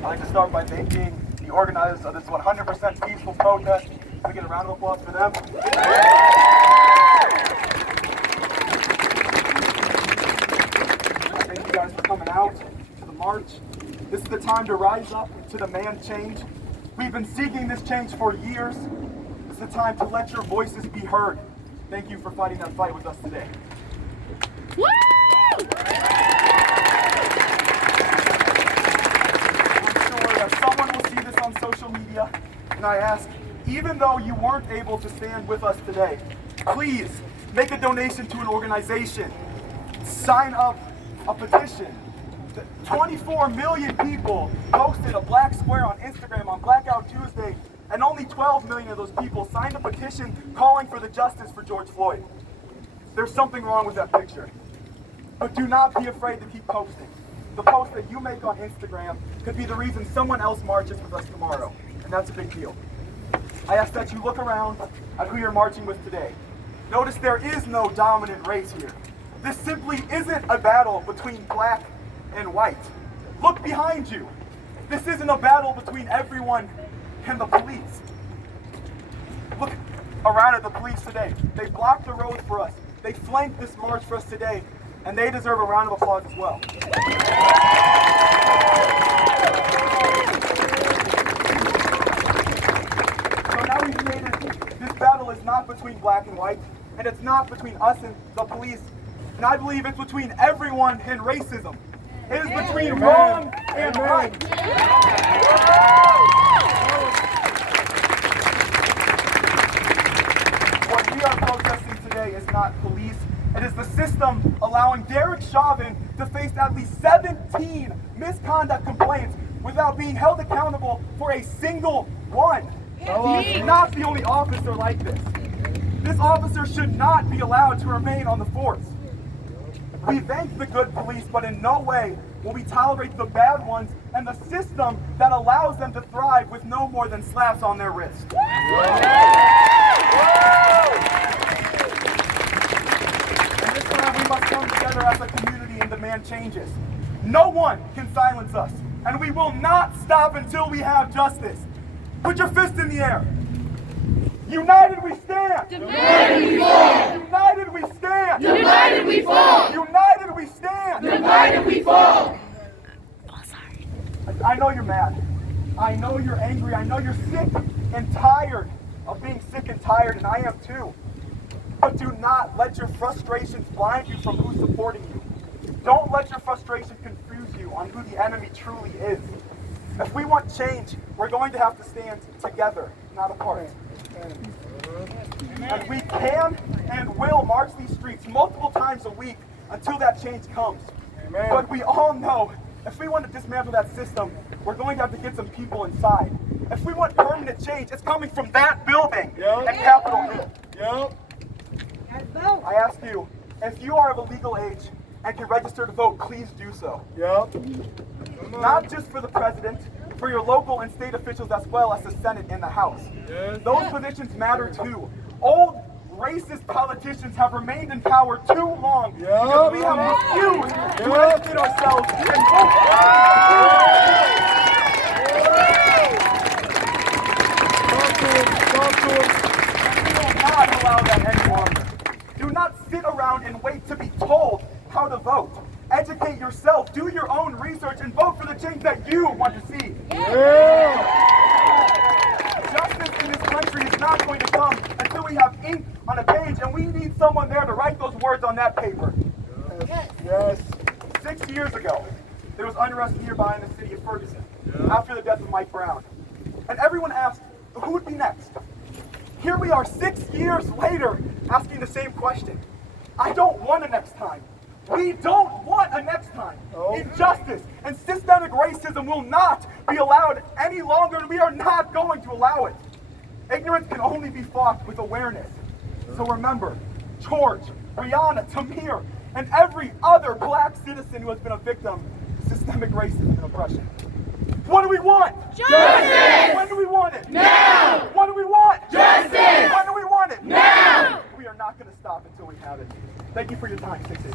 I'd like to start by thanking the organizers of this 100% peaceful protest. Can we get a round of applause for them? Thank you guys for coming out to the march. This is the time to rise up to demand change. We've been seeking this change for years. It's the time to let your voices be heard. Thank you for fighting that fight with us today. Woo! Someone will see this on social media, and I ask, even though you weren't able to stand with us today, please make a donation to an organization. Sign up a petition. 24 million people posted a black square on Instagram on Blackout Tuesday, and only 12 million of those people signed a petition calling for the justice for George Floyd. There's something wrong with that picture. But do not be afraid to keep posting. The post that you make on Instagram could be the reason someone else marches with us tomorrow, and that's a big deal. I ask that you look around at who you're marching with today. Notice there is no dominant race here. This simply isn't a battle between black and white. Look behind you. This isn't a battle between everyone and the police. Look around at the police today. They blocked the road for us. They flanked this march for us today, and they deserve a round of applause as well. So now we've made it, this battle is not between black and white, and it's not between us and the police, and I believe it's between everyone and racism. It is between wrong and right. What we are protesting today is not police. It is the system allowing Derek Chauvin to face at least 17 misconduct complaints without being held accountable for a single one. He's not the only officer like this. This officer should not be allowed to remain on the force. We thank the good police, but in no way will we tolerate the bad ones and the system that allows them to thrive with no more than slaps on their wrist. And this time we must come together as a community and demand changes. No one can silence us, and we will not stop until we have justice. Put your fist in the air. United we stand. Divided we fall. United we stand. Divided we fall. United we stand. Divided we fall. Oh, sorry. I know you're mad. I know you're angry. I know you're sick and tired of being sick and tired, and I am too. But do not let your frustrations blind you from who's supporting you. Don't let your frustration confuse you on who the enemy truly is. If we want change, we're going to have to stand together, not apart. And we can and will march these streets multiple times a week until that change comes. Amen. But we all know, if we want to dismantle that system, we're going to have to get some people inside. If we want permanent change, it's coming from that building at Capitol Hill. I ask you, if you are of a legal age and can register to vote, please do so. Not just for the president, for your local and state officials as well as the Senate and the House. Those positions matter too. Old racist politicians have remained in power too long because we have refused to educate ourselves and vote. We will not allow that any longer. Do not sit around and wait to be told how to vote. Educate yourself, do your own research, and vote for the change that you want to see. Justice in this country is not going to come until we have ink on a page, and we need someone there to write those words on that paper. Yes. 6 years ago, there was unrest nearby in the city of Ferguson after the death of Mike Brown. And everyone asked, who would be next? Here we are 6 years later asking the same question. I don't want a next time. We don't want a next time. Injustice and systemic racism will not be allowed any longer, and we are not going to allow it. Ignorance can only be fought with awareness. So remember, George, Brianna, Tamir, and every other black citizen who has been a victim of systemic racism and oppression. What do we want? Justice! When do we want it? Now! What do we want? Justice! When do we want it? Now! We are not going to stop until we have it. Thank you for your time, 6 days.